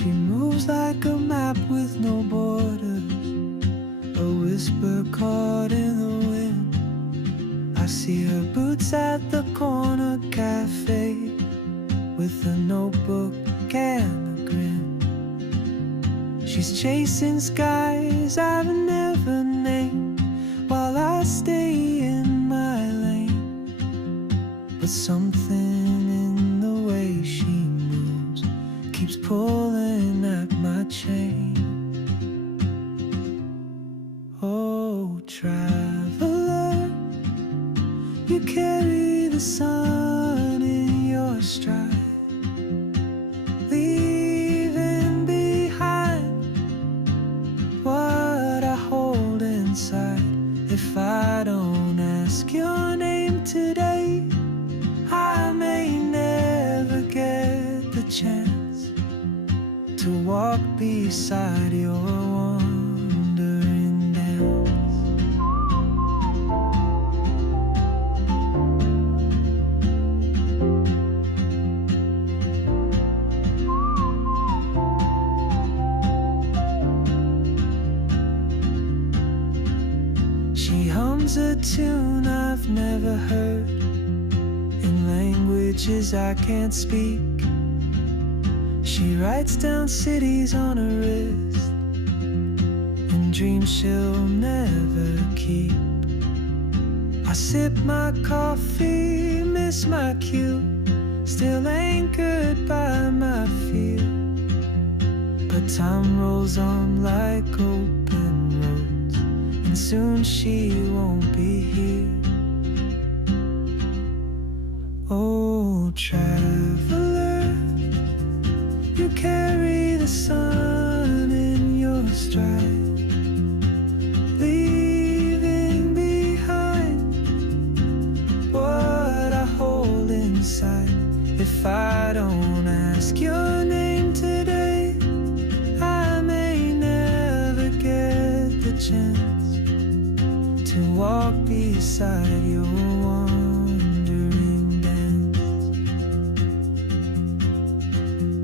She moves like a map with no borders, a whisper caught in the wind. I see her boots at the corner cafe, with a notebook and a grin. She's chasing skies I've never named, while I stay in my lane. But something in the way she moves keeps pulling at my chain. Oh, traveler, you carry the sun in your stride, leaving behind what I hold inside. If I don't ask your name today, I may never get the chance to walk beside your wandering dance. She hums a tune I've never heard, in languages I can't speak. She writes down cities on her wrist, and dreams she'll never keep. I sip my coffee, miss my cue, still anchored by my fear. But time rolls on like open roads, and soon she won't be here. Oh, traveler, you carry the sun in your stride, leaving behind what I hold inside. If I don't ask your name today, I may never get the chance to walk beside your wandering dance.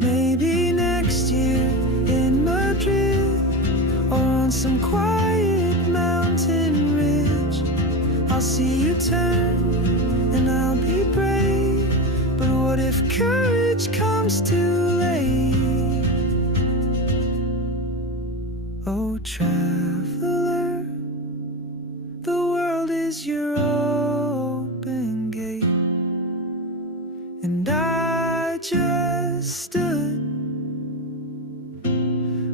Maybe next year in Madrid, or on some quiet mountain ridge, I'll see you turn and I'll be brave. But what if courage comes too late? Oh, traveler, the world is your open gate, and I just stood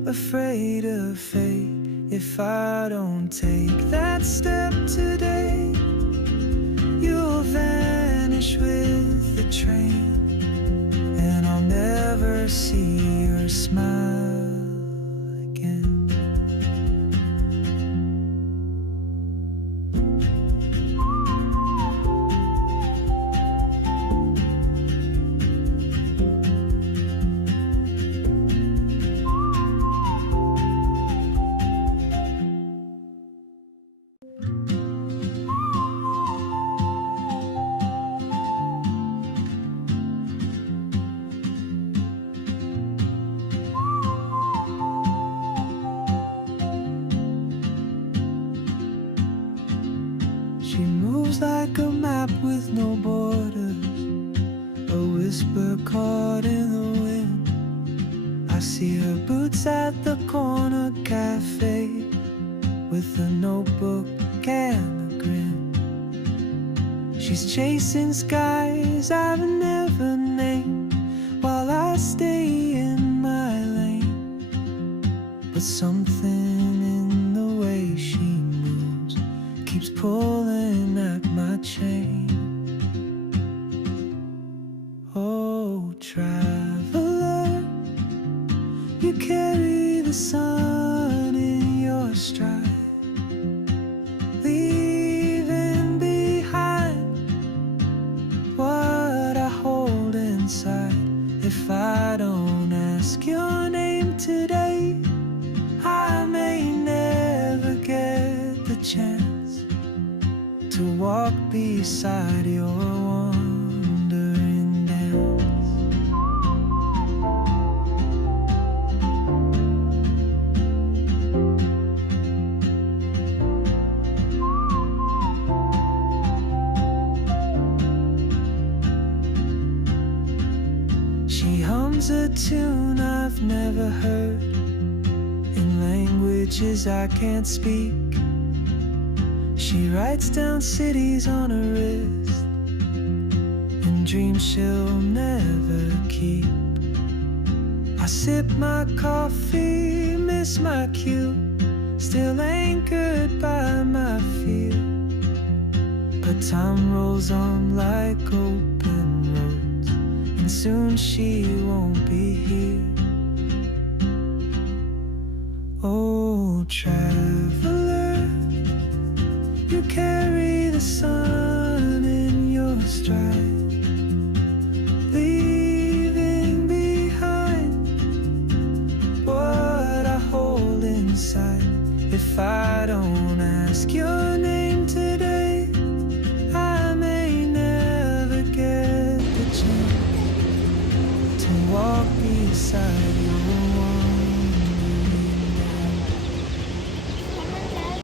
afraid of fate. If I don't take that step today, you'll vanish with the train, and I'll never see your smile again. She moves like a map with no borders, a whisper caught in the wind. I see her boots at the corner cafe, with a notebook and a grin. She's chasing skies I've never named, while I stay in my lane. But something in the way she moves keeps pulling at my chain. Oh, traveler, you carry the sun in your stride, leaving behind what I hold inside. If I don't ask your name today, I may never get the chance to walk beside your wandering dance. hums a tune I've never heard in languages I can't speak. She writes down cities on her wrist and dreams she'll never keep. I sip my coffee, miss my cue, still anchored by my fear. But time rolls on like open roads, and soon she won't be here. Oh, traveler, you carry the sun in your stride, leaving behind what I hold inside. If I don't ask your name today,